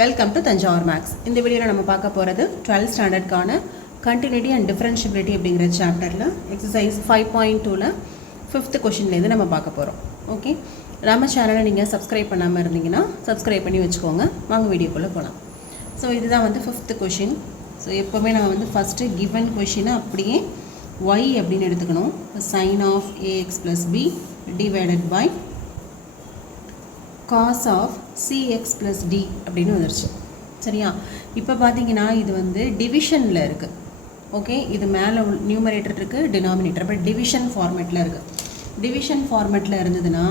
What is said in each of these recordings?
Welcome to Thanjavur maths. இந்த வீடியோவில் நம்ம பார்க்க போகிறது 12th ஸ்டாண்டர்டுக்கான கண்டினியூட்டி அண்ட் டிஃபரன்ஷியபிலிட்டி அப்படிங்கிற சாப்டரில் எக்ஸசைஸ் 5.2ல் 5th கொஷின்லேருந்து நம்ம பார்க்க போகிறோம். ஓகே, நம்ம சேனலை நீங்கள் சப்ஸ்கிரைப் பண்ணாமல் இருந்தீங்கன்னா சப்ஸ்கிரைப் பண்ணி வச்சுக்கோங்க. வாங்க வீடியோக்குள்ளே போகலாம். ஸோ இதுதான் 5th கொஷின். ஸோ எப்போவுமே நம்ம ஃபஸ்ட்டு கிவன் கொஷினை அப்படியே y அப்படின்னு எடுத்துக்கணும். Sine of ax + b divided by cos of cx + d அப்படின்னு வந்துருச்சு. சரியா? இப்போ பார்த்தீங்கன்னா இது டிவிஷனில் இருக்குது. ஓகே, இது மேலே நியூமரேட்டர் இருக்குது, டினாமினேட்டர். பட் டிவிஷன் ஃபார்மேட்டில் இருக்குது. டிவிஷன் ஃபார்மேட்டில் இருந்ததுன்னா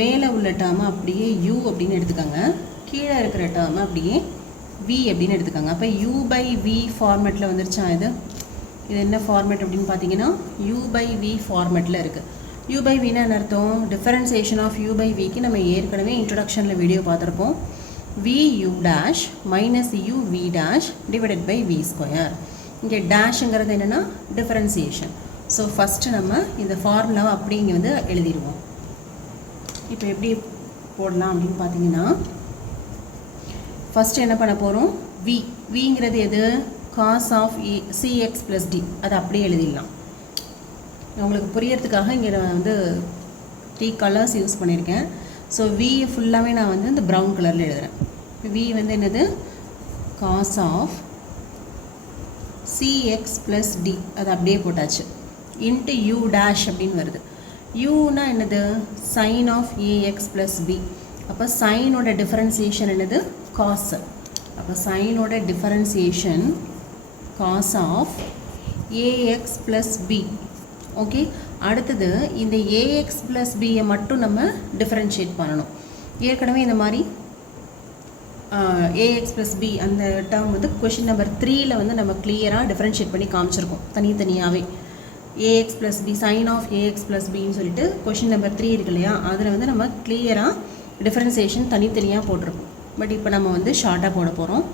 மேலே உள்ள டேர்மை அப்படியே u அப்படின்னு எடுத்துக்கோங்க, கீழே இருக்கிற டேர்மை அப்படியே v அப்படின்னு எடுத்துக்கோங்க. அப்போ u/v ஃபார்மேட்டில் வந்துருச்சா? இது என்ன ஃபார்மேட் அப்படின்னு பார்த்தீங்கன்னா u/v ஃபார்மேட்டில் இருக்குது. u/vனா என்ன அர்த்தம்? டிஃபரன்சியேஷன் ஆஃப் u/vக்கு நம்ம ஏற்கனவே இன்ட்ரொடக்ஷனில் வீடியோ பார்த்துருப்போம். vu dash minus uv dash divided by v square. இங்கே டேஷுங்கிறது என்னென்னா டிஃபரன்சியேஷன். ஸோ ஃபஸ்ட்டு நம்ம இந்த ஃபார்முலாவை அப்படி இங்கே எழுதிடுவோம். இப்போ எப்படி போடலாம் அப்படின்னு பார்த்தீங்கன்னா ஃபஸ்ட்டு என்ன பண்ண போகிறோம்? விங்கிறது எது? cos of cx + d. அதை அப்படியே எழுதிடலாம். உங்களுக்கு புரியறதுக்காக இங்கே நான் 3 கலர்ஸ் யூஸ் பண்ணியிருக்கேன். ஸோ v ஃபுல்லாகவே நான் இந்த ப்ரௌன் கலரில் எழுதுகிறேன். v என்னது? cos of cx + d. அது அப்படியே போட்டாச்சு. இன்ட்டு u டேஷ் அப்படின்னு வருது. uனா என்னது? Sine of ax + b. அப்போ சைனோட டிஃபரன்சியேஷன் என்னது? cos. அப்போ சைனோட differentiation cos of ax + b. Okay, அடுத்தது இந்த ax + bயை மட்டும் நம்ம டிஃபரன்ஷியேட் பண்ணணும். ஏற்கனவே இந்த மாதிரி ax + b அந்த டேர்ம் கொஷின் நம்பர் 3ல் நம்ம கிளியராக டிஃபரன்ஷியேட் பண்ணி காமிச்சிருக்கோம் தனித்தனியாகவே. ax + b sine of ax + bன்னு சொல்லிட்டு கொஷின் நம்பர் 3 இருக்கு இல்லையா, அதில் நம்ம கிளியராக டிஃபரன்சியேஷன் தனித்தனியாக போட்டிருக்கோம். பட் இப்போ நம்ம ஷார்ட்டாக போட போகிறோம்.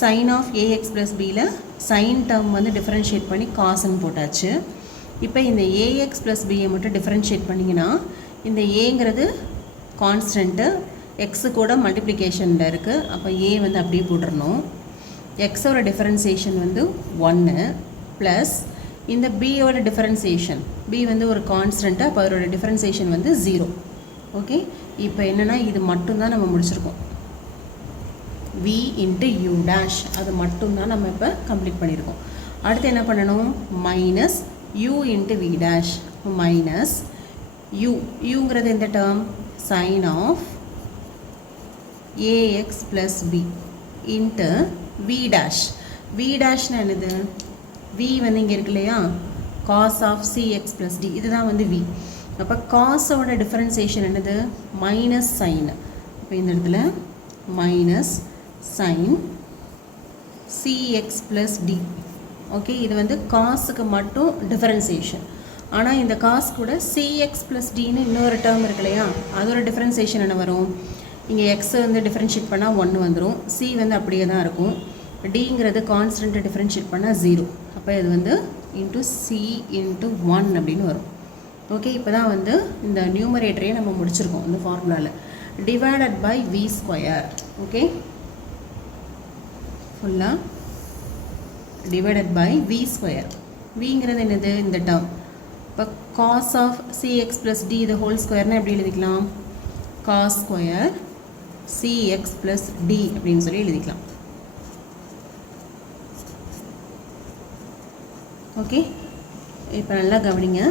சைன் ஆஃப் ax + bயில் சைன் டேர்ம் டிஃபரன்ஷியேட் பண்ணி காசுன்னு போட்டாச்சு. இப்போ இந்த ax + bயை மட்டும் டிஃபரன்ஷியேட் பண்ணிங்கன்னா இந்த ஏங்கிறது கான்ஸ்டன்ட்டு, எக்ஸு கூட மல்டிப்ளிகேஷனில் இருக்குது. அப்போ ஏ அப்படியே போட்டுடணும். எக்ஸோட டிஃபரன்சியேஷன் 1 ப்ளஸ் இந்த பியோட டிஃபரன்சியேஷன் பி ஒரு கான்ஸ்டன்ட்டு. அப்போ அதோட டிஃபரன்சியேஷன் 0. ஓகே, இப்போ என்னென்னா இது மட்டும்தான் நம்ம முடிச்சிருக்கோம். v × u டேஷ் அது மட்டும்தான் நம்ம இப்போ கம்ப்ளீட் பண்ணியிருக்கோம். அடுத்து என்ன பண்ணணும்? Minus u × v dash minus uங்கிறது இந்த term sine of ax + b into v dash. v டேஷ்னா என்னது? v இங்கே இருக்கு இல்லையா, cos ஆஃப் cx + d. இதுதான் v. அப்போ காஸோட டிஃபரன்சியேஷன் என்னது? Minus sine. இப்போ இந்த இடத்துல minus sine cx + d. Okay, இது காஸுக்கு மட்டும் டிஃபரன்சியேஷன். ஆனால் இந்த காஸ் கூட cx + dன்னு இன்னொரு டேர்ம் இருக்கு இல்லையா, அதோட டிஃபரன்சியேஷன் என்ன வரும்? இங்கே எக்ஸ் டிஃபரன்ஷியேட் பண்ணால் 1 வந்துடும். சி அப்படியே தான் இருக்கும். டிங்கிறது கான்ஸ்டன்ட்டை டிஃபரன்ஷியேட் பண்ணால் 0. அப்போ இது இன்ட்டு சி × 1 அப்படின்னு வரும். ஓகே, இப்போ தான் இந்த நியூமரேட்டரையே நம்ம முடிச்சிருக்கோம் இந்த ஃபார்முலாவில். Divided by v square. Okay, ஃபுல்லாக டிவைடட் பை v ஸ்கொயர். விங்கிறது என்னது? இந்த டேர்ம். இப்போ காஸ் ஆஃப் cx + d இது ஹோல் ஸ்கொயர்னால் எப்படி எழுதிக்கலாம்? காஸ் ஸ்கொயர் cx + d அப்படின்னு சொல்லி எழுதிக்கலாம். ஓகே, இப்போ நல்லா கவனிங்க.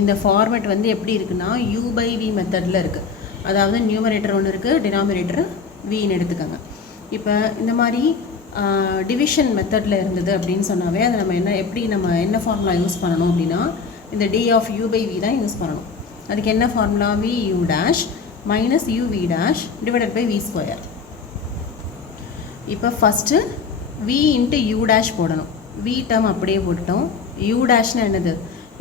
இந்த ஃபார்மேட் எப்படி இருக்குன்னா u/v மெத்தடில் இருக்குது. அதாவது நியூமரேட்டர் ஒன்று இருக்குது, டினாமினேட்டர் vன்னு எடுத்துக்கோங்க. இப்போ இந்த மாதிரி டிவிஷன் மெத்தடில் இருந்தது அப்படின்னு சொன்னாவே அதை நம்ம என்ன ஃபார்முலா யூஸ் பண்ணணும் அப்படின்னா இந்த d ஆஃப் u/v தான் யூஸ் பண்ணணும். அதுக்கு என்ன formula? vu dash minus uv dash divided by v square. இப்போ ஃபஸ்ட்டு v × u டேஷ் போடணும். v டேர்ம் அப்படியே போட்டுட்டோம். u டேஷ்னா என்னது?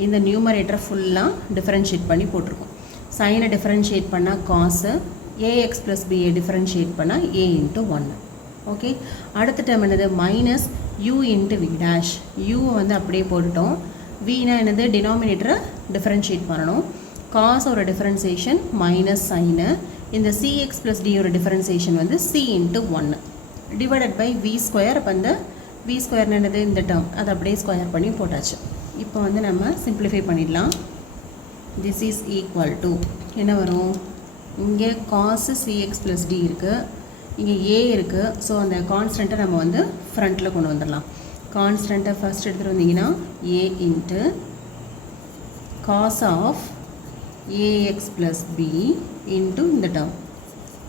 இந்த நியூமரேட்டரை ஃபுல்லாக டிஃபரன்ஷியேட் பண்ணி போட்டிருக்கோம். சைனை டிஃபரன்ஷியேட் பண்ணால் காசு, ax + bயை டிஃபரன்ஷியேட் பண்ணால் a × 1. ஓகே, அடுத்த டேர்ம் என்னது? Minus u × v dash. u அப்படியே போட்டுட்டோம். vனா என்னது? டினாமினேட்டரை டிஃபரன்ஷியேட் பண்ணணும். காஸோட டிஃபரன்சியேஷன் மைனஸ் சைனு. இந்த cx + d யோட differentiation c × 1. Divided by v square. அப்போ அந்த வி ஸ்கொயர் என்னது இந்த டேர்ம், அதை அப்படியே ஸ்கொயர் பண்ணி போட்டாச்சு. இப்போ வந்து நம்ம சிம்பிளிஃபை பண்ணிடலாம். திஸ் இஸ் ஈக்குவல் டு என்ன வரும், இங்கே காசு சிஎக்ஸ் ப்ளஸ் டி இருக்குது, இங்கே ஏ இருக்குது. ஸோ அந்த கான்ஸ்டண்ட்டை நம்ம வந்து ஃப்ரண்ட்டில் கொண்டு வந்துடலாம். கான்ஸ்டண்ட்டை ஃபஸ்ட் எடுத்துகிட்டு வந்தீங்கன்னா a into cos of a x plus b into இந்த term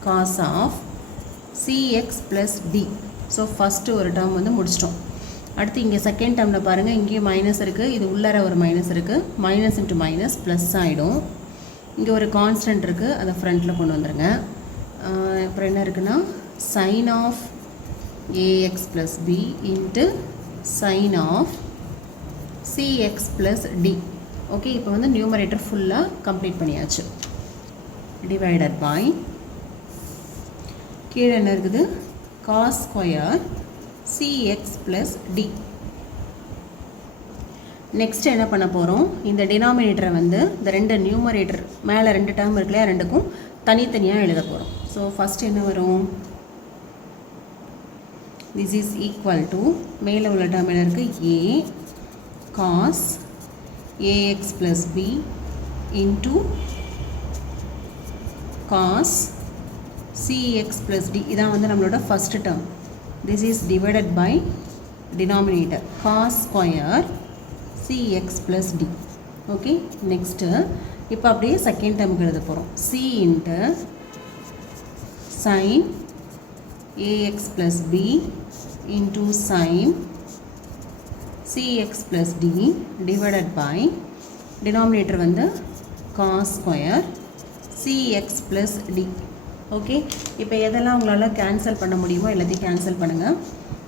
cos of c x plus d. So first ஒரு டேர்ம் வந்து முடிச்சிட்டோம். அடுத்து இங்கே செகண்ட் டேர்மில் பாருங்கள், இங்கேயும் மைனஸ் இருக்குது, இது உள்ளார ஒரு மைனஸ் இருக்குது, மைனஸ் இன்ட்டு மைனஸ் ப்ளஸ் ஆகிடும். இங்கே ஒரு கான்ஸ்டன்ட் இருக்குது, அதை ஃப்ரண்ட்டில் கொண்டு வந்துடுங்க. அப்புறம் என்ன இருக்குன்னா sine of a x plus b into sine of c x plus d. Okay, இப்போ வந்து நியூமரேட்டர் ஃபுல்லாக கம்ப்ளீட் பண்ணியாச்சு. டிவைடட் பை கீழே என்ன இருக்குது, cos square c x plus d. Next என்ன பண்ண போகிறோம், இந்த டினாமினேட்டரை வந்து இந்த ரெண்டு நியூமரேட்டர் மேலே ரெண்டு டேர்ம் இருக்குல்லையா, ரெண்டுக்கும் தனித்தனியாக எழுத போகிறோம். ஸோ ஃபஸ்ட் என்ன வரும், திஸ் இஸ் ஈக்குவல் டு மேலே உள்ள டேர்ம் என்ன இருக்குது, a cos a x plus b into cos c x plus d. இதான் வந்து நம்மளோட first term. This is divided by denominator cos square c x plus d. Okay, next இப்போ அப்படியே செகண்ட் டேர்முக்கு எழுத போகிறோம். C into sine a x plus b into sine c x plus d divided by denominator வந்து cos square c x plus d. Okay, இப்போ எதெல்லாம் உங்களால் cancel பண்ண முடியுமோ எல்லாத்தையும் கேன்சல் பண்ணுங்கள்.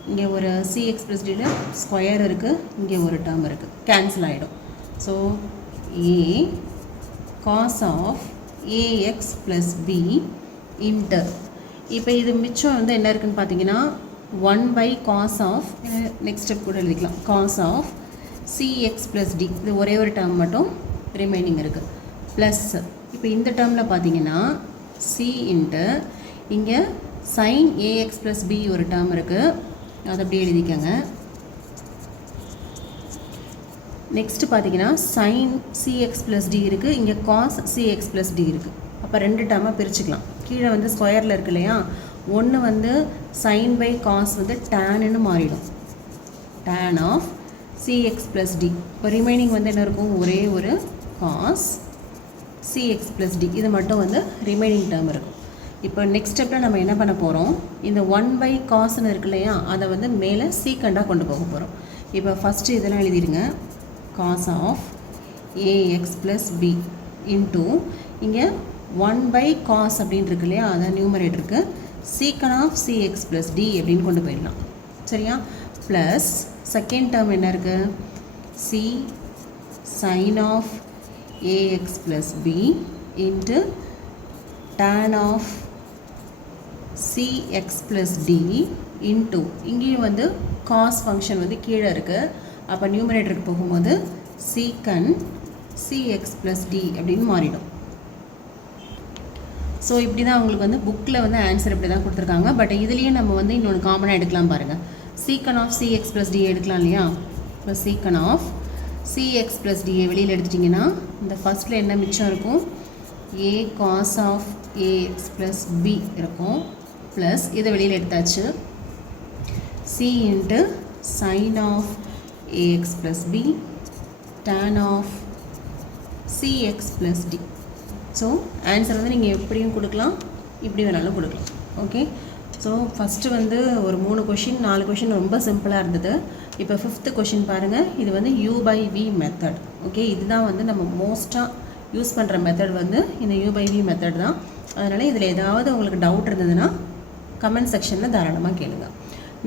இங்கே ஒரு சிஎக்ஸ் ப்ளஸ் டியில் ஸ்கொயர் இருக்குது, இங்கே ஒரு டேர்ம் இருக்குது, கேன்சல் ஆகிடும். So a cos of a x plus b into. இப்போ இது மிச்சம் வந்து என்ன இருக்குதுன்னு பார்த்தீங்கன்னா 1 by cos of, next step கூட எழுதிக்கலாம், cos of c x plus d. இது ஒரே ஒரு டேர்ம் மட்டும் ரிமைனிங் இருக்குது. ப்ளஸ் இப்போ இந்த டேர்மில் பார்த்தீங்கன்னா சி இன்ட்டு இங்கே சைன் ஏஎக்ஸ் ப்ளஸ் பி ஒரு டேர்ம் இருக்குது, அதை அப்படியே எழுதிக்கங்க. நெக்ஸ்ட்டு பார்த்தீங்கன்னா சைன் சிஎக்ஸ் ப்ளஸ் டி இருக்குது, இங்கே காஸ் சிஎக்ஸ் ப்ளஸ் டி இருக்குது. அப்போ ரெண்டு டேர்மாக பிரிச்சுக்கலாம். கீழே வந்து ஸ்கொயரில் இருக்கு இல்லையா, ஒன்று வந்து சைன் பை காஸ் வந்து டேன்னு மாறிடும், tan of c x plus d. இப்போ ரிமைனிங் வந்து என்ன இருக்கும், ஒரே ஒரு காஸ் சிஎக்ஸ் ப்ளஸ் டி, இது மட்டும் வந்து ரிமைனிங் டேர்ம் இருக்கும். இப்போ நெக்ஸ்ட் ஸ்டெப்பில் நம்ம என்ன பண்ண போகிறோம், இந்த 1 பை காஸ்ன்னு இருக்கு இல்லையா, அதை வந்து மேலே சீக்கண்டாக கொண்டு போக போகிறோம். இப்போ ஃபஸ்ட்டு இதெல்லாம் எழுதிடுங்க, cos of a x plus b into இங்கே 1 பை காஸ் அப்படின்னு இருக்கு இல்லையா, அதை நியூமரேட்டருக்கு சீக்கன் ஆஃப் சிஎக்ஸ் ப்ளஸ் டி அப்படின்னு கொண்டு போயிடலாம். சரியா, ப்ளஸ் செகண்ட் டேர்ம் என்ன இருக்குது, c sine of a x plus b into tan of c x plus d into இங்கேயும் வந்து காஸ் ஃபங்க்ஷன் வந்து கீழே இருக்குது. அப்போ நியூமரேட்டருக்கு போகும்போது சீக்கன் சிஎக்ஸ் ப்ளஸ் டி அப்படின்னு மாறிடும். ஸோ இப்படி தான் அவங்களுக்கு வந்து புக்கில் வந்து ஆன்சர் இப்படி தான் கொடுத்துருக்காங்க. பட் இதுலேயும் நம்ம வந்து இன்னொன்று காமனாக எடுக்கலாம் பாருங்கள், சீக்கன் ஆஃப் சிஎக்ஸ் ப்ளஸ் டி எடுக்கலாம் இல்லையா. இப்போ சீக்கன் ஆஃப் சிஎக்ஸ் ப்ளஸ் டியை வெளியில் எடுத்துட்டிங்கன்னா இந்த ஃபஸ்ட்டில் என்ன மிச்சம் இருக்கும், a cos of a x plus b இருக்கும், ப்ளஸ் இதை வெளியில் எடுத்தாச்சு, c into sine of a x plus b tan of c x plus d. So answer வந்து நீங்கள் எப்படியும் கொடுக்கலாம், இப்படி வேணாலும் கொடுக்கலாம். ஓகே, ஸோ ஃபஸ்ட்டு வந்து ஒரு 3 கொஷின் 4 கொஷின் ரொம்ப சிம்பிளாக இருந்தது. இப்போ 5th கொஷின் பாருங்கள், இது வந்து U by V method. Okay, இதுதான் வந்து நம்ம மோஸ்ட்டாக யூஸ் பண்ணுற மெத்தட் வந்து இந்த U by V மெத்தட் தான். அதனால் இதில் ஏதாவது உங்களுக்கு டவுட் இருந்ததுன்னா கமெண்ட் செக்ஷனில் தாராளமாக கேளுங்க.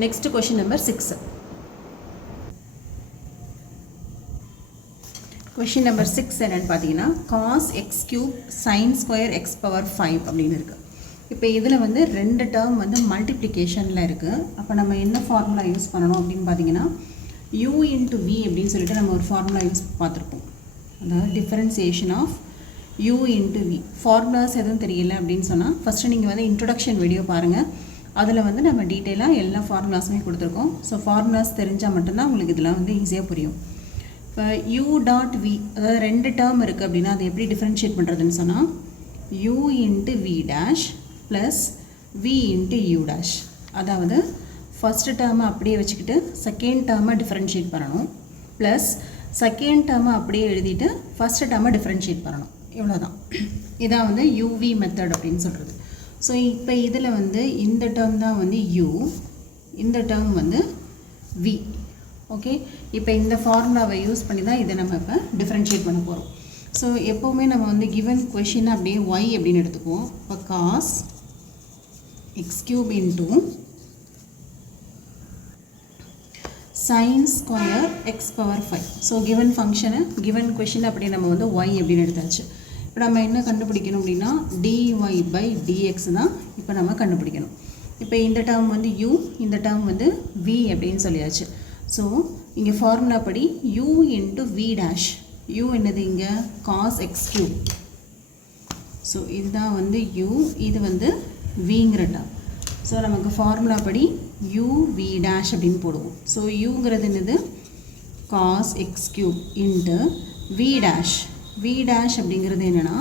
Next question number 6. Question number 6 என்னென்னு பார்த்தீங்கன்னா cos x cube sine square x power 5 அப்படின்னு இருக்குது. இப்போ இதில் வந்து 2 டேர்ம் வந்து மல்டிப்ளிகேஷனில் இருக்குது. அப்போ நம்ம என்ன ஃபார்முலா யூஸ் பண்ணணும் அப்படின்னு பார்த்தீங்கன்னா u இன்ட்டு v அப்படின்னு சொல்லிட்டு நம்ம ஒரு ஃபார்முலா யூஸ் பார்த்துருப்போம். அதாவது differentiation of u into v. Formulas எதுவும் தெரியல அப்படின்னு சொன்னால் ஃபஸ்ட்டு நீங்கள் வந்து இன்ட்ரொடக்ஷன் வீடியோ பாருங்கள், அதில் வந்து நம்ம டீட்டெயிலாக எல்லா ஃபார்முலாஸுமே கொடுத்துருக்கோம். ஸோ ஃபார்முலாஸ் தெரிஞ்சால் மட்டும்தான் உங்களுக்கு இதெல்லாம் வந்து ஈஸியாக புரியும். இப்போ u டாட் v, அதாவது ரெண்டு டேர்ம் இருக்குது அப்படின்னா அதை எப்படி டிஃப்ரென்ஷியேட் பண்ணுறதுன்னு சொன்னால் u into v dash plus v into u dash. அதாவது ஃபஸ்ட்டு டேர்மை அப்படியே வச்சுக்கிட்டு செகண்ட் டேர்மை டிஃப்ரென்ஷியேட் பண்ணணும், ப்ளஸ் செகண்ட் டேர்மை அப்படியே எழுதிட்டு ஃபஸ்ட்டு டேர்மை டிஃப்ரென்ஷியேட் பண்ணணும். இவ்வளோதான். இதான் வந்து uv மெத்தட் அப்படின்னு சொல்கிறது. ஸோ இப்போ இதில் வந்து இந்த டேர்ம் தான் வந்து u, இந்த டேர்ம் வந்து v. ஓகே, இப்போ இந்த ஃபார்முலாவை யூஸ் பண்ணி தான் இதை நம்ம இப்போ டிஃப்ரென்ஷியேட் பண்ண போகிறோம். ஸோ எப்போவுமே நம்ம வந்து கிவன் கொஷின் அப்படியே y அப்படின்னு எடுத்துக்குவோம். இப்போ cos x cube into sin square x power 5. So given ஃபங்க்ஷனை கிவன் கொஷின் அப்படியே நம்ம வந்து y அப்படின்னு எடுத்தாச்சு. இப்போ நம்ம என்ன கண்டுபிடிக்கணும் அப்படின்னா dy பை dx தான் இப்போ நம்ம கண்டுபிடிக்கணும். இப்போ இந்த டேர்ம் வந்து u, இந்த டேர்ம் வந்து v அப்படின்னு சொல்லியாச்சு. ஸோ இங்கே ஃபார்முலா படி u into v dash, u என்னது இங்கே cos x cube. ஸோ இதுதான் வந்து u, இது வந்து vங்கிற டேர்ம். ஸோ நமக்கு ஃபார்முலா படி u v டேஷ் அப்படின்னு போடுவோம். ஸோ uங்கிறது என்னது cos x cube into v dash, v dash அப்படிங்கிறது என்னென்னா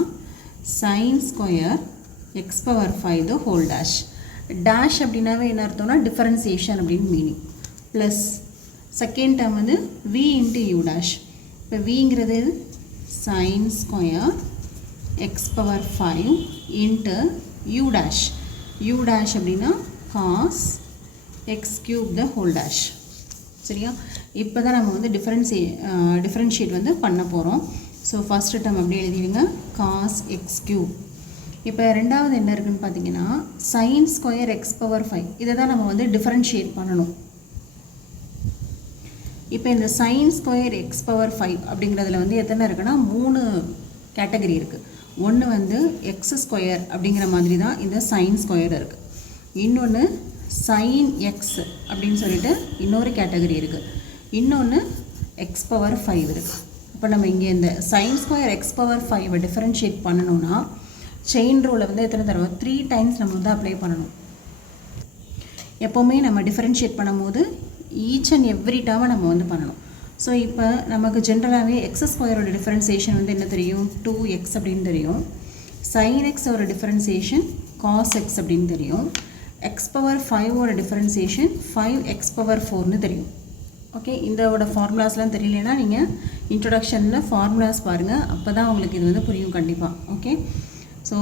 sin square x power 5 the whole dash. Dash அப்படின்னாவே என்ன அர்த்தம்னா டிஃபரன்சியேஷன் அப்படின்னு மீனிங். ப்ளஸ் செகண்ட் டேர்ம் வந்து v இன்ட்டு u டேஷ். இப்போ vங்கிறது sin square x power 5 into u dash. u dash அப்படின்னா cos x cube the whole dash. சரியா? இப்போ தான் நம்ம வந்து டிஃப்ரென்ஷியேட் வந்து பண்ண போகிறோம். ஸோ ஃபஸ்ட்டு டேர்ம் அப்படியே எழுதிடுங்க cos x cube. இப்போ ரெண்டாவது என்ன இருக்குதுன்னு பார்த்தீங்கன்னா sin ஸ்கொயர் x பவர் 5. இதை தான் நம்ம வந்து டிஃப்ரென்ஷியேட் பண்ணணும். இப்போ இந்த sin ஸ்கொயர் x பவர் 5 அப்படிங்கிறதுல வந்து எத்தனை இருக்குன்னா 3 கேட்டகரி இருக்குது. ஒன்று வந்து x ஸ்கொயர் அப்படிங்கிற மாதிரி தான் இந்த sin ஸ்கொயர் இருக்குது. இன்னொன்று sin x அப்படின்னு சொல்லிட்டு இன்னொரு கேட்டகரி இருக்குது. இன்னொன்று x பவர் 5 இருக்குது. இப்போ நம்ம இங்கே இந்த sin square x power 5 differentiate பண்ணணும்னா செயின் ரூலை வந்து எத்தனை தடவை 3 டைம்ஸ் நம்ம வந்து அப்ளை பண்ணணும். எப்போவுமே நம்ம டிஃபரன்ஷியேட் பண்ணும்போது ஈச் அண்ட் எவ்ரி டேர்மை நம்ம வந்து பண்ணணும். ஸோ இப்போ நமக்கு ஜென்ரலாகவே எக்ஸ் ஸ்கொயரோட டிஃபரன்சியேஷன் வந்து என்ன தெரியும் 2x அப்படின்னு தெரியும். sin xோட டிஃபரன்சியேஷன் cos x அப்படின்னு தெரியும். x பவர் 5ஓட டிஃபரன்சியேஷன் 5x பவர் 4னு தெரியும். ஓகே, இதோட ஃபார்முலாஸ்லாம் தெரியலனா நீங்கள் இன்ட்ரொடக்ஷனில் ஃபார்முலாஸ் பாருங்கள், அப்போ தான் உங்களுக்கு இது வந்து புரியும் கண்டிப்பாக. ஓகே, ஸோ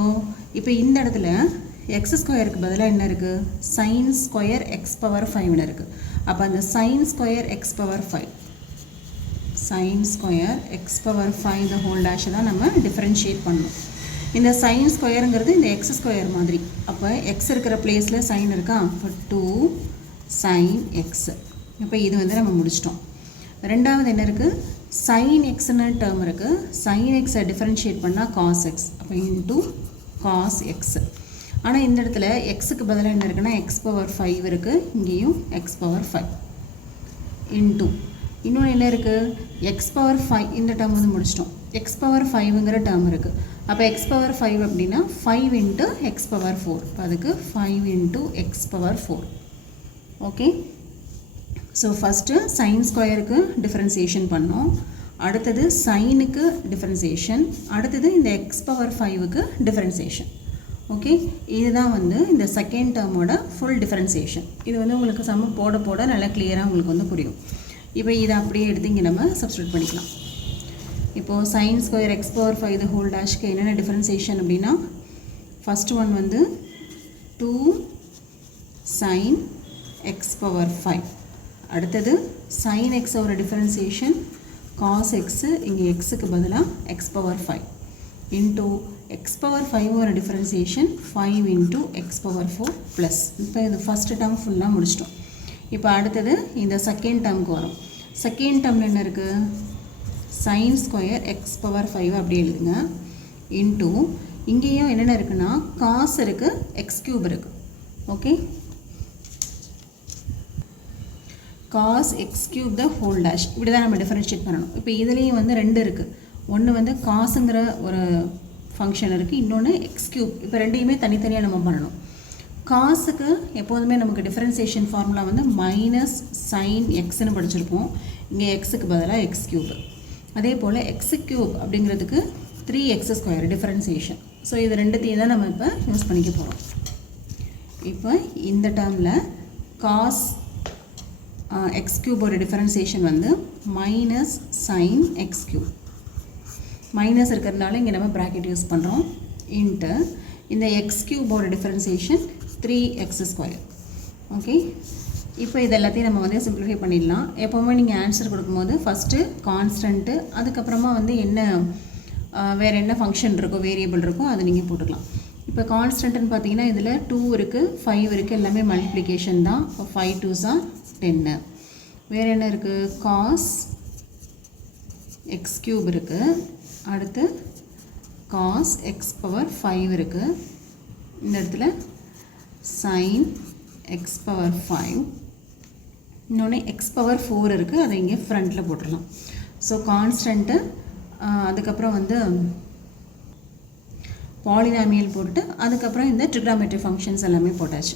இப்போ இந்த இடத்துல எக்ஸ் ஸ்கொயருக்கு பதிலாக என்ன இருக்குது sin ஸ்கொயர் எக்ஸ் பவர் 5னு இருக்குது. அப்போ அந்த sin square x power 5, sin square x power 5 the whole டேஷை தான் நம்ம டிஃப்ரென்ஷியேட் பண்ணணும். இந்த sin ஸ்கொயருங்கிறது இந்த எக்ஸ் ஸ்கொயர் மாதிரி. அப்போ எக்ஸ் இருக்கிற பிளேஸில் சைன் இருக்கா, இப்போ 2 sin x. இப்போ இது வந்து நம்ம முடிச்சிட்டோம். ரெண்டாவது என்ன இருக்குது sin xன்னு டேர்ம் இருக்குது. sin xை டிஃப்ரென்ஷியேட் பண்ணால் cos x, அப்போ இன்ட்டு cos x. ஆனால் இந்த இடத்துல எக்ஸுக்கு பதிலாக என்ன இருக்குன்னா எக்ஸ் பவர் 5 இருக்குது, இங்கேயும் எக்ஸ் பவர் 5 இன்ட்டு இன்னொன்று என்ன இருக்குது எக்ஸ் பவர் 5. இந்த டேர்ம் வந்து முடிச்சிட்டோம். எக்ஸ் பவர் 5ங்கிற டேர்ம் இருக்குது. அப்போ எக்ஸ் பவர் 5 அப்படின்னா 5 இன்ட்டு எக்ஸ் பவர் 4. இப்போ அதுக்கு 5 into x power 4. Okay, so first sine ஸ்கொயருக்கு டிஃப்ரென்சியேஷன் பண்ணோம், அடுத்தது சைனுக்கு டிஃப்ரென்சியேஷன், அடுத்தது இந்த எக்ஸ் பவர் 5க்கு டிஃப்ரென்சியேஷன். ஓகே, இதுதான் வந்து இந்த செகண்ட் டேர்மோட ஃபுல் டிஃப்ரென்சியேஷன். இது வந்து உங்களுக்கு சம்ம போட போட நல்லா கிளியராக உங்களுக்கு வந்து புரியும். இப்போ இதை அப்படியே எடுத்து இங்கே நம்ம சப்ஸ்டியூட் பண்ணிக்கலாம். இப்போது sin square x power 5 the whole டேஷ்க்கு என்னென்ன டிஃப்ரென்சியேஷன் அப்படின்னா ஃபஸ்ட்டு ஒன் வந்து 2 sin எக்ஸ் பவர் 5, அடுத்தது sin எக்ஸோட டிஃப்ரென்சியேஷன் cos எக்ஸு, இங்கே எக்ஸுக்கு பதிலாக x power 5 into x power 5ஓட differentiation 5 into x power 4 plus. இப்போ இது ஃபஸ்ட்டு டேர்ம் ஃபுல்லாக முடிச்சிட்டோம். இப்போ அடுத்தது இந்த செகண்ட் டேர்முக்கு வரும். செகண்ட் டேர்மில் என்ன இருக்குது sin ஸ்கொயர் எக்ஸ் பவர் 5 அப்படி எழுதுங்க இன்ட்டு இங்கேயும் என்னென்ன இருக்குன்னா cos இருக்குது, எக்ஸ் கியூப் இருக்குது. Okay, cos X cube the whole dash இப்படி தான் நம்ம டிஃபரன்ஷியேட் பண்ணணும். இப்போ இதுலேயும் வந்து ரெண்டு இருக்குது. ஒன்று வந்து காசுங்கிற ஒரு ஃபங்க்ஷன் இருக்குது, இன்னொன்று எக்ஸ் கியூப். இப்போ ரெண்டையுமே தனித்தனியாக நம்ம பண்ணணும். காசுக்கு எப்போதுமே நமக்கு டிஃபரன்சியேஷன் ஃபார்முலா வந்து மைனஸ் சைன் எக்ஸ்னு படிச்சிருப்போம். இங்கே எக்ஸுக்கு பதிலாக எக்ஸ் க்யூப். அதே போல் எக்ஸ் க்யூப் அப்படிங்கிறதுக்கு 3x² டிஃபரன்சியேஷன். ஸோ இது ரெண்டுத்தையும் தான் நம்ம இப்போ யூஸ் பண்ணிக்க போகிறோம். இப்போ இந்த டேர்மில் காஸ் எக்ஸ் க்யூபோட டிஃபரன்சியேஷன் வந்து minus sine x cube. Minus இருக்கிறதுனால இங்கே நம்ம ப்ராக்கெட் யூஸ் பண்ணுறோம். இன்ட்டு இந்த எக்ஸ் க்யூபோட டிஃபரன்சியேஷன் 3x². ஓகே, இப்போ இது எல்லாத்தையும் நம்ம வந்து சிம்பிளிஃபை பண்ணிடலாம். எப்போவுமே நீங்கள் ஆன்சர் கொடுக்கும்போது ஃபஸ்ட்டு கான்ஸ்டன்ட்டு, அதுக்கப்புறமா வந்து என்ன வேறு என்ன ஃபங்க்ஷன் இருக்கோ வேரியபிள் இருக்கோ அதை நீங்கள் போட்டுக்கலாம். இப்போ கான்ஸ்டன்ட்னு பார்த்தீங்கன்னா இதில் 2 இருக்குது, 5 இருக்குது, எல்லாமே மல்டிப்ளிகேஷன் தான். இப்போ 5 2s are 10. வேறு என்ன இருக்குது? காஸ் எக்ஸ் க்யூப் இருக்குது, அடுத்து காஸ் எக்ஸ் பவர் 5 இருக்குது, இந்த இடத்துல சைன் எக்ஸ் பவர் 5, இன்னொன்று எக்ஸ் பவர் 4 இருக்குது, அதை இங்கே ஃப்ரண்ட்டில் போட்டுடலாம். ஸோ கான்ஸ்டன்ட்டு, அதுக்கப்புறம் வந்து பாலினாமியல் போட்டுட்டு அதுக்கப்புறம் இந்த ட்ரிக்னாமெட்ரிக் ஃபங்க்ஷன்ஸ் எல்லாமே போட்டாச்சு.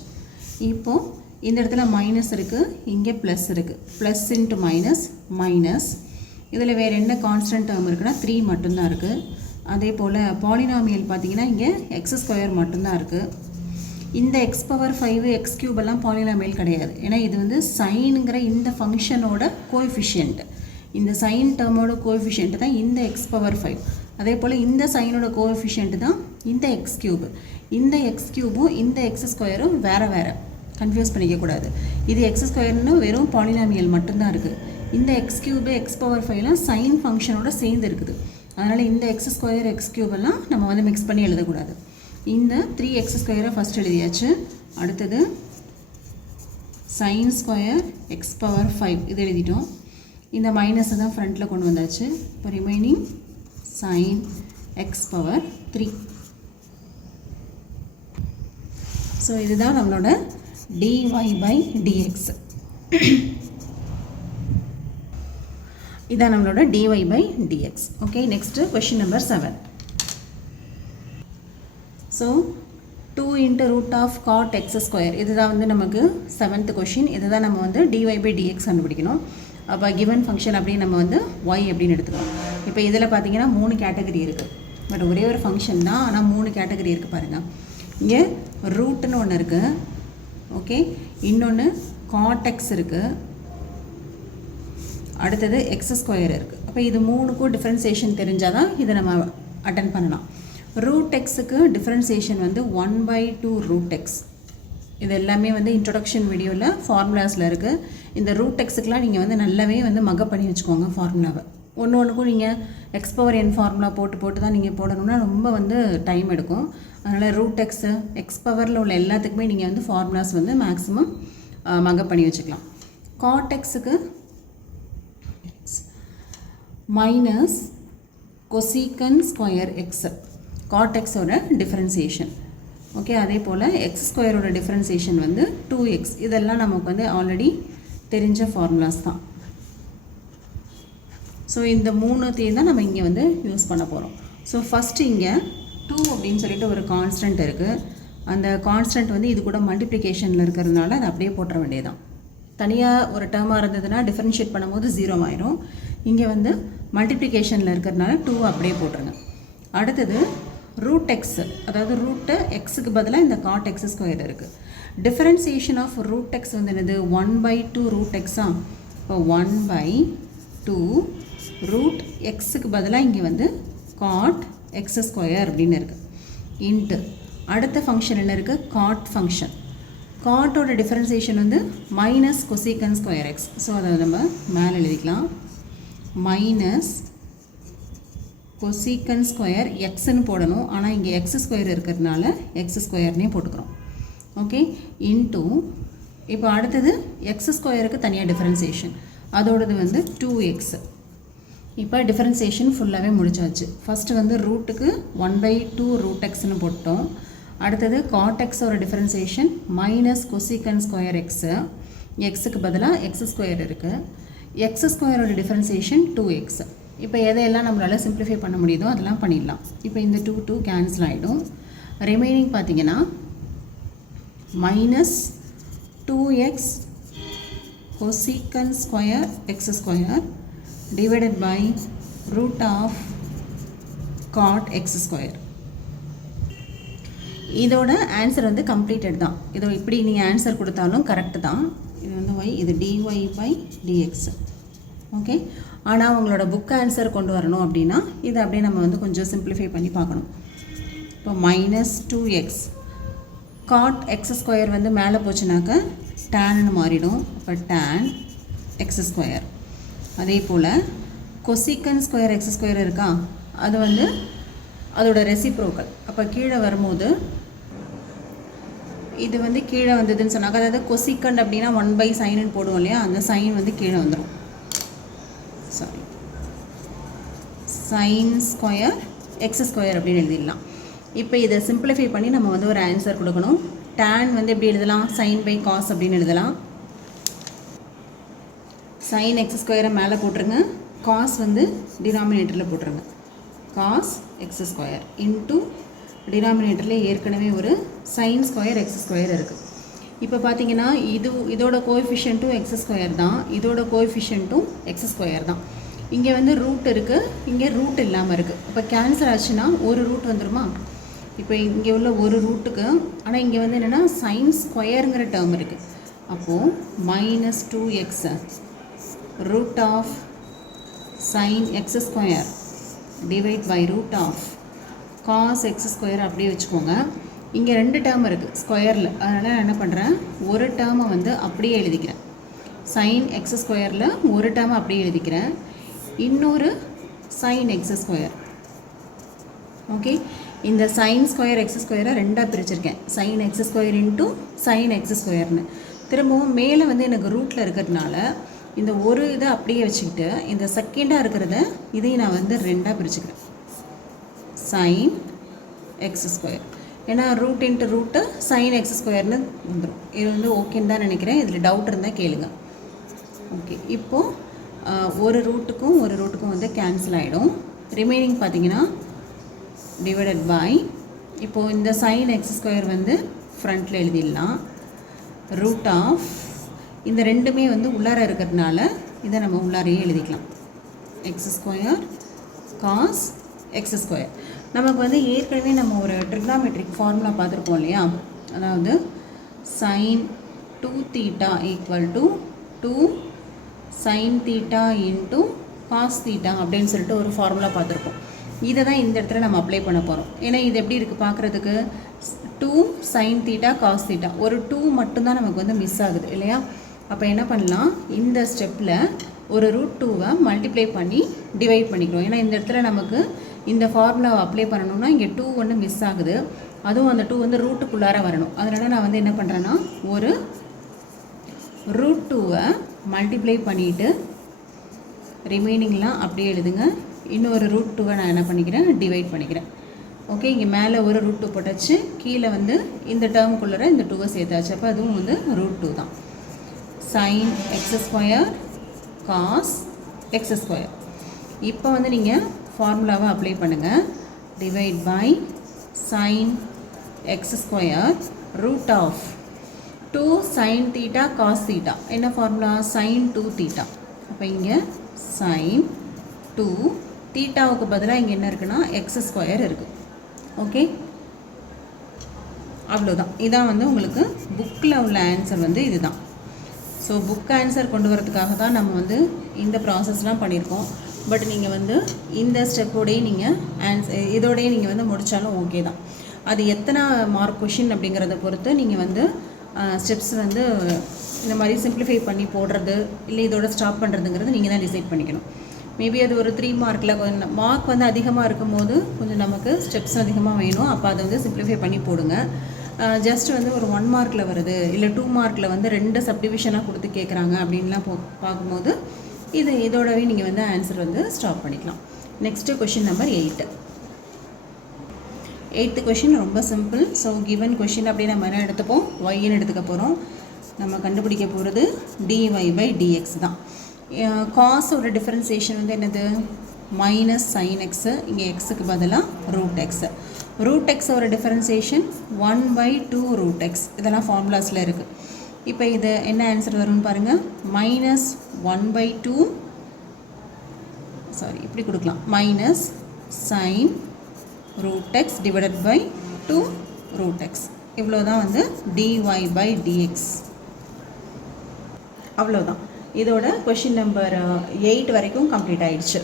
இப்போது இந்த இடத்துல மைனஸ் இருக்குது, இங்கே ப்ளஸ் இருக்குது. Plus into minus minus. இதில் வேறு என்ன கான்ஸ்டன்ட் டேர்ம் இருக்குன்னா 3 மட்டும்தான் இருக்குது. அதே போல் பாலினாமியல் பார்த்திங்கன்னா இங்கே x² மட்டும்தான் இருக்குது. இந்த எக்ஸ் பவர் 5 எக்ஸ் க்யூப் எல்லாம் பாலினாமியல் கிடையாது. ஏன்னா இது வந்து சைனுங்கிற இந்த ஃபங்க்ஷனோட கோஎஃபிஷியன்ட். இந்த சைன் டேர்மோட கோஎஃபிஷியன்ட் தான் இந்த எக்ஸ் பவர் 5. அதே போல் இந்த சைனோட கோஎஃபிஷியன்ட் தான் இந்த எக்ஸ் க்யூபு. இந்த எக்ஸ் க்யூபும் இந்த x² வேறு வேறு, கன்ஃபியூஸ் பண்ணிக்கக்கூடாது. இது x² வெறும் பாலினாமியல் மட்டும்தான் இருக்குது. இந்த எக்ஸ் க்யூபு எக்ஸ் பவர் 5லாம் சைன் ஃபங்க்ஷனோட சேர்ந்து இருக்குது. அதனால் இந்த x² எக்ஸ் க்யூபெல்லாம் நம்ம வந்து மிக்ஸ் பண்ணி எழுதக்கூடாது. இந்த 3x² ஃபஸ்ட் எழுதியாச்சு. அடுத்தது sin ஸ்கொயர் எக்ஸ் பவர் 5 இது எழுதிட்டோம். இந்த மைனஸை தான் ஃப்ரண்ட்டில் கொண்டு வந்தாச்சு. இப்போ remaining sin X power 3. So இதுதான் நம்மளோட dy/dx. இதான் நம்மளோட dy/dx. Okay, next question number 7. So 2 × √cot x², இதுதான் வந்து நமக்கு 7th கொஷின். இதுதான் நம்ம வந்து dy/dx கண்டுபிடிக்கணும். அப்போ கிவன் ஃபங்க்ஷன் அப்படின்னு நம்ம வந்து y அப்படின்னு எடுத்துக்கலாம். இப்போ இதில் பார்த்தீங்கன்னா 3 கேட்டகரி இருக்குது. பட் ஒரே ஒரு ஃபங்க்ஷன் தான், ஆனால் 3 கேட்டகரி இருக்குது பாருங்கள். இங்கே ரூட்டுன்னு ஒன்று இருக்குது. ஓகே, இன்னொன்று cot x இருக்குது, அடுத்தது x² இருக்குது. அப்போ இது 3க்கும் டிஃப்ரென்சியேஷன் தெரிஞ்சால் தான் இதை நம்ம அட்டன் பண்ணலாம். √x டிஃப்ரென்சியேஷன் வந்து 1/2 √x. இது எல்லாமே வந்து இன்ட்ரொடக்ஷன் வீடியோவில் ஃபார்முலாஸில் இருக்குது. இந்த √xக்குலாம் நீங்கள் வந்து நல்லாவே வந்து மக்கப் பண்ணி வச்சுக்கோங்க ஃபார்முலாவை. ஒன்றுக்கும் நீங்கள் x⁴ ஃபார்முலா போட்டு தான் நீங்கள் போடணும்னா ரொம்ப வந்து டைம் எடுக்கும். அதனால் √x x⁴ உள்ள எல்லாத்துக்குமே நீங்கள் வந்து ஃபார்முலாஸ் வந்து மேக்ஸிமம் மக்கப் பண்ணி வச்சுக்கலாம். cot x minus cosecant square x, cot x-ஓட டிஃப்ரென்சியேஷன். ஓகே, அதே போல் x² டிஃப்ரென்சியேஷன் வந்து 2x. இதெல்லாம் நமக்கு வந்து ஆல்ரெடி தெரிஞ்ச ஃபார்முலாஸ் தான். ஸோ இந்த 3த்தையும் தான் நம்ம இங்கே வந்து யூஸ் பண்ண போகிறோம். ஸோ ஃபஸ்ட்டு இங்கே 2 அப்படின்னு சொல்லிட்டு ஒரு கான்ஸ்டன்ட் இருக்குது. அந்த கான்ஸ்டன்ட் வந்து இது கூட மல்டிப்ளிகேஷனில் இருக்கிறதுனால அதை அப்படியே போட்டுற வேண்டியதான். தனியாக ஒரு டேர்மாக இருந்ததுன்னா டிஃப்ரென்ஷியேட் பண்ணும்போது 0 ஆயிரும். இங்கே வந்து மல்டிப்ளிகேஷனில் இருக்கிறதுனால 2 அப்படியே போட்டுருங்க. அடுத்தது √x, அதாவது √xக்கு பதிலாக இந்த cot x² இருக்குது. டிஃபரன்சியேஷன் ஆஃப் √x வந்து என்னது? 1/2 √x-ஆ? இப்போ 1/2 √xக்கு பதிலாக இங்கே வந்து cot x² அப்படின்னு இருக்குது. இன்ட்டு அடுத்த ஃபங்க்ஷன் என்ன இருக்குது? cot function. காட்டோட டிஃபரன்சியேஷன் வந்து minus cosecant square x. So அதை நம்ம மேலே எழுதிக்கலாம். மைனஸ் கொசீக்கன் ஸ்கொயர் எக்ஸ்ன்னு போடணும், ஆனால் இங்கே x² இருக்கிறதுனால x²னே போட்டுக்கிறோம். ஓகே, இன்டூ இப்போ அடுத்தது x²க்கு தனியாக டிஃபரன்சியேஷன், அதோடது வந்து 2x. இப்போ டிஃபரன்சியேஷன் ஃபுல்லாகவே முடிச்சாச்சு. ஃபஸ்ட்டு வந்து ரூட்டுக்கு 1/2 √xன்னு போட்டோம். அடுத்தது cot x-ஓட differentiation minus cosecant square x, எக்ஸுக்கு பதிலாக x² இருக்குது. x²ஓட டிஃபரன்சியேஷன் 2x. இப்போ எதையெல்லாம் நம்மளால் சிம்பிளிஃபை பண்ண முடியுதோ அதெல்லாம் பண்ணிடலாம். இப்போ இந்த 2 கேன்சல் ஆகிடும். ரிமைனிங் பார்த்தீங்கன்னா minus 2x cosecant square x square divided by root of cot x square. இதோட ஆன்சர் வந்து கம்ப்ளீட்டட் தான். இதோ இப்படி நீங்கள் ஆன்சர் கொடுத்தாலும் கரெக்டு தான். இது வந்து y, இது dy by dx. ஓகே, ஆனால் உங்களோட புக் ஆன்சர் கொண்டு வரணும் அப்படின்னா இதை அப்படியே நம்ம வந்து கொஞ்சம் சிம்பிளிஃபை பண்ணி பார்க்கணும். இப்போ minus 2x God X square வந்து மேலே போச்சுனாக்க டேன்னு மாறிடும். இப்போ டேன் எக்ஸ் ஸ்கொயர். அதே போல் கொசிக்கன் ஸ்கொயர் எக்ஸ் ஸ்கொயர் இருக்கா, அது வந்து அதோட ரெசிப்ரோக்கல். அப்போ கீழே வரும்போது இது வந்து கீழே வந்ததுன்னு சொன்னாக்க, அதாவது கொசிக்கண்ட் அப்படின்னா 1/sin போடுவோம் இல்லையா, அந்த சைன் வந்து கீழே வந்துடும். Sorry, sign square x square அப்படின்னு எழுதிடலாம். இப்போ இதை சிம்பிளிஃபை பண்ணி நம்ம வந்து ஒரு ஆன்சர் கொடுக்கணும். tan வந்து எப்படி எழுதலாம், sin பை காஸ் அப்படின்னு எழுதலாம். sin எக்ஸ் ஸ்கொயரை மேலே போட்டுருங்க, காஸ் வந்து டினாமினேட்டரில் போட்டுருங்க. காஸ் எக்ஸ் ஸ்கொயர் இன்ட்டு டினாமினேட்டரில் ஏற்கனவே ஒரு sin ஸ்கொயர் எக்ஸ் ஸ்கொயர் இருக்குது. இப்போ பார்த்தீங்கன்னா இதோட கோஎஃபிஷியன்ட்டும் எக்ஸ் ஸ்கொயர் தான், இதோட கோஎஃபிஷியன்ட்டும் எக்ஸ் ஸ்கொயர் தான். இங்கே வந்து ரூட் இருக்குது, இங்கே ரூட் இல்லாமல் இருக்குது. இப்போ கேன்சல் ஆச்சுன்னா ஒரு ரூட் வந்துடுமா. இப்போ இங்கே உள்ள ஒரு ரூட்டுக்கு, ஆனால் இங்கே வந்து என்னென்னா sin ஸ்கொயருங்கிற டேர்ம் இருக்குது. அப்போது minus 2x root of sin x square divide by root of cos x square அப்படியே வச்சுக்கோங்க. இங்கே ரெண்டு டேர்ம் இருக்குது ஸ்கொயரில், அதனால் நான் என்ன பண்ணுறேன், ஒரு டேர்மை வந்து அப்படியே எழுதிக்கிறேன். sin எக்ஸ் ஸ்கொயரில் ஒரு டேர்மை அப்படியே எழுதிக்கிறேன், இன்னொரு sin எக்ஸ் ஸ்கொயர். ஓகே, இந்த sin ஸ்கொயர் எக்ஸ் ஸ்கொயரை ரெண்டாக பிரிச்சிருக்கேன், sin x square into sin x ஸ்கொயர்னு. திரும்பவும் மேலே வந்து எனக்கு ரூட்டில் இருக்கிறதுனால இந்த ஒரு இதை அப்படியே வச்சுக்கிட்டு இந்த செகண்டாக இருக்கிறத இதையும் நான் வந்து ரெண்டாக பிரிச்சுக்கிறேன், sin எக்ஸ் ஸ்கொயர். ஏன்னா root into root sin x ஸ்கொயர்னு வந்துடும். இது வந்து ஓகேன்னு தான் நினைக்கிறேன், இதில் டவுட் இருந்தால் கேளுங்க. ஓகே, இப்போது ஒரு ரூட்டுக்கும் ஒரு ரூட்டுக்கும் வந்து கேன்சல் ஆகிடும். ரிமைனிங் பார்த்தீங்கன்னா டிவைடட் பை, இப்போது இந்த sin எக்ஸ் ஸ்கொயர் வந்து ஃப்ரண்ட்டில் எழுதிடலாம். ரூட் ஆஃப், இந்த ரெண்டுமே வந்து உள்ளார இருக்கிறதுனால இதை நம்ம உள்ளாரையே எழுதிக்கலாம், x square cos x square. நமக்கு வந்து ஏற்கனவே நம்ம ஒரு ட்ரிக்னாமெட்ரிக் ஃபார்முலா பார்த்துருப்போம் இல்லையா, அதாவது sin 2θ equal to 2 sin θ into cos θ அப்படின்னு சொல்லிட்டு ஒரு ஃபார்முலா பார்த்துருப்போம். இதை தான் இந்த இடத்துல நம்ம அப்ளை பண்ண போகிறோம். ஏன்னா இது எப்படி இருக்குது பார்க்குறதுக்கு, 2 sin θ காஸ் θ, ஒரு 2 மட்டும்தான் நமக்கு வந்து மிஸ் ஆகுது இல்லையா. அப்போ என்ன பண்ணலாம், இந்த ஸ்டெப்பில் ஒரு √2வை மல்டிப்ளை பண்ணி டிவைட் பண்ணிக்கிறோம். ஏன்னா இந்த இடத்துல நமக்கு இந்த ஃபார்முலாவை அப்ளை பண்ணணும்னா இங்கே 2 ஒன்று மிஸ் ஆகுது, அதுவும் அந்த 2 வந்து ரூட்டுக்குள்ளார வரணும். அதனால் நான் வந்து என்ன பண்ணுறேன்னா ஒரு √2வை மல்டிப்ளை பண்ணிவிட்டு ரிமைனிங்லாம் அப்படியே எழுதுங்க. இன்னொரு √2வை நான் என்ன பண்ணிக்கிறேன், டிவைட் பண்ணிக்கிறேன். ஓகே, இங்கே மேலே ஒரு √2 போட்டாச்சு, கீழே வந்து இந்த டேர்முக்குள்ளே இந்த 2வை சேர்த்தாச்சு. அப்போ அதுவும் வந்து √2 தான். sin x square cos x square. இப்போ வந்து நீங்கள் ஃபார்முலாவை அப்ளை பண்ணுங்கள். Divide by sin x square root of 2 sin θ cos θ. என்ன ஃபார்முலா, sin 2θ. அப்போ இங்கே sin 2 θவுக்கு பதிலாக இங்கே என்ன இருக்குன்னா எக்ஸ் ஸ்கொயர் இருக்குது. ஓகே, அவ்வளோதான். இதான் வந்து உங்களுக்கு புக்கில் உள்ள ஆன்சர் வந்து இதுதான். ஸோ புக் ஆன்சர் கொண்டு வரதுக்காக தான் நம்ம வந்து இந்த ப்ராசஸ்லாம் பண்ணியிருக்கோம். பட் நீங்கள் வந்து இந்த ஸ்டெப்போடையே நீங்கள் இதோடையே நீங்கள் வந்து முடித்தாலும் ஓகே தான். அது எத்தனை மார்க் கொஷின் அப்படிங்கிறத பொறுத்து நீங்கள் வந்து ஸ்டெப்ஸ் வந்து இந்த மாதிரி சிம்பிளிஃபை பண்ணி போடுறது இல்லை இதோட ஸ்டாப் பண்ணுறதுங்கிறது நீங்கள் தான் டிசைட் பண்ணிக்கணும். மேபி அது ஒரு 3 மார்க்கில் கொஞ்சம் மார்க் வந்து அதிகமாக இருக்கும் போது கொஞ்சம் நமக்கு ஸ்டெப்ஸ் அதிகமாக வேணும். அப்போ அதை வந்து சிம்பிளிஃபை பண்ணி போடுங்க. ஜஸ்ட் வந்து ஒரு 1 மார்க்கில் வருது இல்லை 2 மார்க்கில் வந்து 2 சப்டிவிஷனாக கொடுத்து கேட்குறாங்க அப்படின்லாம் பார்க்கும்போது இதோடவே நீங்கள் வந்து ஆன்சர் வந்து ஸ்டாப் பண்ணிக்கலாம். Next question number 8. 8th question ரொம்ப சிம்பிள். ஸோ கிவன் கொஷின் அப்படி நம்ம என்ன எடுத்துப்போம், ஒய்ன்னு எடுத்துக்க போகிறோம். நம்ம கண்டுபிடிக்க போகிறது dy by dx தான். காஸோட டிஃபரன்சியேஷன் வந்து என்னது, மைனஸ் sin x, இங்கே எக்ஸுக்கு பதிலாக ரூட் எக்ஸ். ரூட் எக்ஸோட டிஃபரன்சியேஷன் 1/2 ரூட் எக்ஸ். இதெல்லாம் ஃபார்முலாஸில் இருக்குது. இப்போ இது என்ன ஆன்சர் வரும்னு பாருங்கள். -1/2 இப்படி கொடுக்கலாம், minus sine root x divided by 2 root x. இவ்வளோ தான் வந்து dy/dx. அவ்வளோதான். இதோட கொஷின் நம்பர் 8 வரைக்கும் கம்ப்ளீட் ஆயிடுச்சு.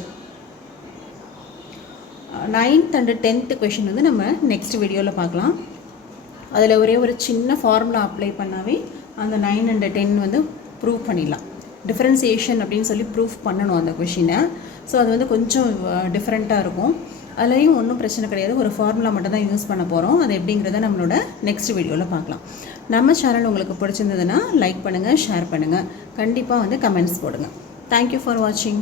9th and 10th கொஷின் வந்து நம்ம நெக்ஸ்ட் வீடியோவில் பார்க்கலாம். அதில் ஒரே ஒரு சின்ன ஃபார்முலா அப்ளை பண்ணாவே அந்த 9 and 10 வந்து ப்ரூவ் பண்ணிடலாம். டிஃப்ரென்சியேஷன் அப்படின்னு சொல்லி ப்ரூஃப் பண்ணணும் அந்த கொஷினை. ஸோ அது வந்து கொஞ்சம் டிஃப்ரெண்ட்டாக இருக்கும். அதுலேயும் ஒன்றும் பிரச்சனை கிடையாது, ஒரு ஃபார்முலா மட்டும் தான் யூஸ் பண்ண போகிறோம். அது எப்படிங்கிறத நம்மளோட நெக்ஸ்ட் வீடியோவில் பார்க்கலாம். நம்ம சேனல் உங்களுக்கு பிடிச்சிருந்ததுன்னா லைக் பண்ணுங்கள், ஷேர் பண்ணுங்கள், கண்டிப்பாக வந்து கமெண்ட்ஸ் போடுங்க. தேங்க்யூ ஃபார் வாட்சிங்.